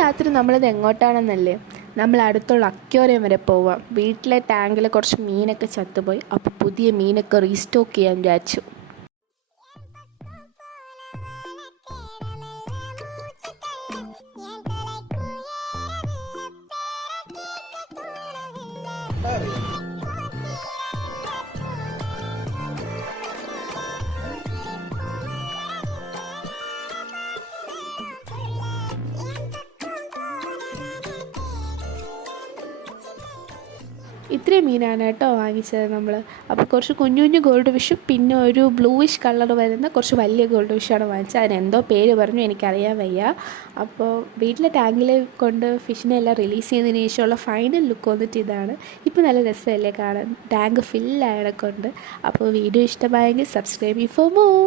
രാത്രി നമ്മളിത് എങ്ങോട്ടാണെന്നല്ലേ, നമ്മൾ അടുത്തുള്ള അക്വേറിയം വരെ പോവാം. വീട്ടിലെ ടാങ്കിൽ കുറച്ച് മീനൊക്കെ ചത്തുപോയി, അപ്പോൾ പുതിയ മീനൊക്കെ റീസ്റ്റോക്ക് ചെയ്യാൻ വിചാരിച്ചു. ഇത്രയും മീനാണ് കേട്ടോ വാങ്ങിച്ചത് നമ്മൾ. അപ്പോൾ കുറച്ച് കുഞ്ഞു കുഞ്ഞു ഗോൾഡ് ഫിഷും പിന്നെ ഒരു ബ്ലൂയിഷ് കളർ വരുന്ന കുറച്ച് വലിയ ഗോൾഡ് ഫിഷാണ് വാങ്ങിച്ചത്. അതിനെന്തോ പേര് പറഞ്ഞു, എനിക്കറിയാൻ വയ്യ. അപ്പോൾ വീട്ടിലെ ടാങ്കിൽ കൊണ്ട് ഫിഷിനെ എല്ലാം റിലീസ് ചെയ്തതിന് ശേഷമുള്ള ഫൈനൽ ലുക്ക് വന്നിട്ട് ഇതാണ്. ഇപ്പോൾ നല്ല രസമല്ലേ കാണാൻ, ടാങ്ക് ഫില്ലായതൊക്കെ ഉണ്ട്. അപ്പോൾ വീഡിയോ ഇഷ്ടമായെങ്കിൽ സബ്സ്ക്രൈബ് ഫോർ മോർ.